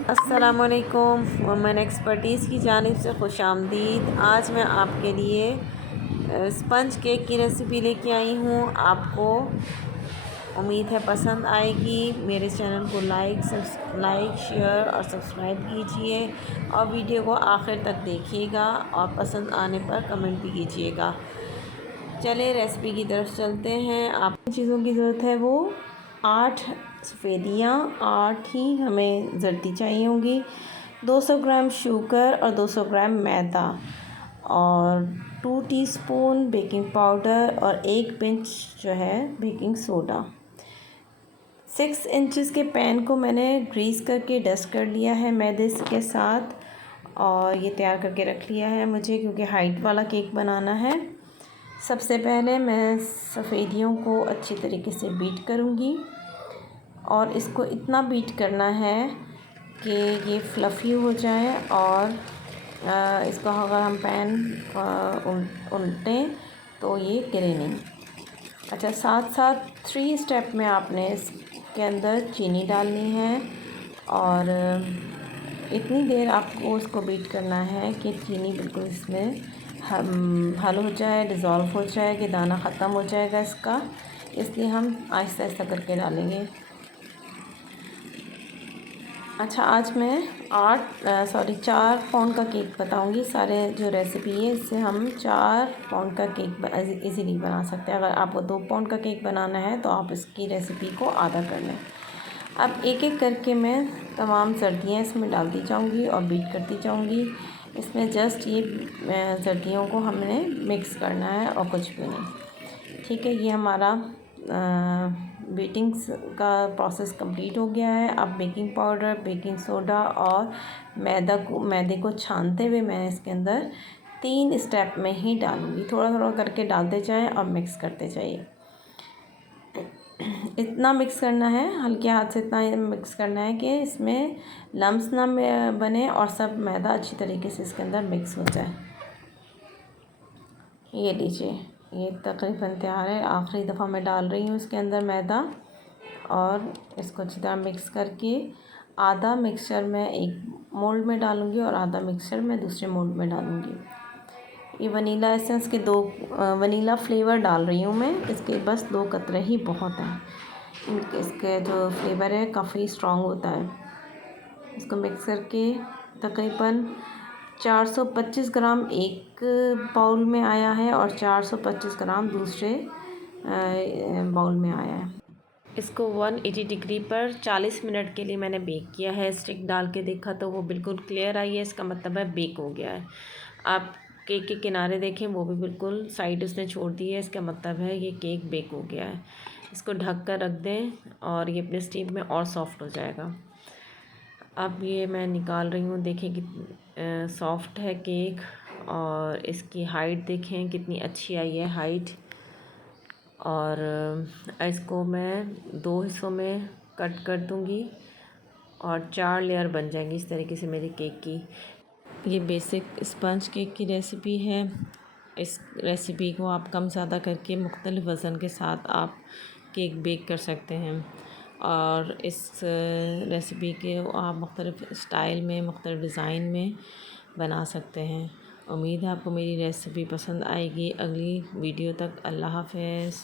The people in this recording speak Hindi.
अस्सलामुअलैकुम। वुमेन एक्सपर्टीज़ की जानिब से खुशामदीद। आज मैं आपके लिए स्पंज केक की रेसिपी लेके आई हूँ। आपको उम्मीद है पसंद आएगी। मेरे चैनल को लाइक शेयर और सब्सक्राइब कीजिए और वीडियो को आखिर तक देखिएगा और पसंद आने पर कमेंट भी कीजिएगा। चलिए रेसिपी की तरफ चलते हैं। आप चीज़ों की ज़रूरत है वो 8 सफ़ेदियाँ, 8 ही हमें जर्दी चाहिए होंगी, 200 ग्राम शुगर और 200 ग्राम मैदा और 2 टीस्पून बेकिंग पाउडर और 1 पिंच जो है बेकिंग सोडा। 6 इंचेस के पैन को मैंने ग्रीस करके डस्ट कर लिया है मैदे के साथ और ये तैयार करके रख लिया है मुझे, क्योंकि हाइट वाला केक बनाना है। सबसे पहले मैं सफ़ेदियों को अच्छी तरीके से बीट करूँगी और इसको इतना बीट करना है कि ये फ्लफ़ी हो जाए और इसको अगर हम पैन उल्टें तो ये गिरे नहीं। अच्छा, साथ साथ 3 स्टेप में आपने इसके अंदर चीनी डालनी है और इतनी देर आपको उसको बीट करना है कि चीनी बिल्कुल इसमें हल हो जाए, डिज़ोल्व हो जाए, कि दाना ख़त्म हो जाएगा इसका, इसलिए हम आहिस्ता आहिस्ता करके डालेंगे। अच्छा, आज मैं 4 पाउंड का केक बताऊंगी। सारे जो रेसिपी है इससे हम 4 पाउंड का केक इजीली बना सकते हैं। अगर आपको 2 पाउंड का केक बनाना है तो आप इसकी रेसिपी को आधा कर लें। अब एक एक करके मैं तमाम सर्दियाँ इसमें डालती जाऊंगी और बीट करती जाऊंगी। इसमें जस्ट ये सर्दियों को हमने मिक्स करना है और कुछ भी नहीं। ठीक है, ये हमारा बीटिंग्स का प्रोसेस कंप्लीट हो गया है। अब बेकिंग पाउडर, बेकिंग सोडा और मैदे को छानते हुए मैं इसके अंदर 3 स्टेप में ही डालूँगी। थोड़ा थोड़ा करके डालते जाएं और मिक्स करते जाइए। इतना मिक्स करना है, हल्के हाथ से इतना मिक्स करना है कि इसमें लम्स ना बने और सब मैदा अच्छी तरीके से इसके अंदर मिक्स हो जाए। ये लीजिए, ये तकरीबन तैयार है। आखिरी दफ़ा मैं डाल रही हूँ इसके अंदर मैदा और इसको अच्छी तरह मिक्स करके आधा मिक्सचर मैं एक मोल्ड में डालूँगी और आधा मिक्सचर मैं दूसरे मोल्ड में डालूँगी। ये वनीला एसेंस के 2 वनीला फ्लेवर डाल रही हूँ मैं। इसके बस 2 कतरे ही बहुत हैं। इसके जो फ्लेवर है काफ़ी स्ट्रॉन्ग होता है। इसको मिक्स करके तकरीबन 425 ग्राम एक बाउल में आया है और 425 ग्राम दूसरे बाउल में आया है। इसको 180 डिग्री पर 40 मिनट के लिए मैंने बेक किया है। स्टिक डाल के देखा तो वो बिल्कुल क्लियर आई है, इसका मतलब है बेक हो गया है। आप केक के किनारे देखें, वो भी बिल्कुल साइड उसने छोड़ दी है, इसका मतलब है ये केक बेक हो गया है। इसको ढक कर रख दें और ये अपने स्टीम में और सॉफ्ट हो जाएगा। अब ये मैं निकाल रही हूँ, देखें कि सॉफ्ट है केक और इसकी हाइट देखें कितनी अच्छी आई है हाइट। और इसको मैं 2 हिस्सों में कट कर दूँगी और 4 लेयर बन जाएंगी इस तरीके से मेरे केक की। ये बेसिक स्पंज केक की रेसिपी है। इस रेसिपी को आप कम ज़्यादा करके मुख्तलिफ़ वज़न के साथ आप केक बेक कर सकते हैं और इस रेसिपी के आप मुख्तलिफ़ स्टाइल में, मुख्तलिफ़ डिज़ाइन में बना सकते हैं। उम्मीद है आपको मेरी रेसिपी पसंद आएगी। अगली वीडियो तक अल्लाह हाफ़िज़।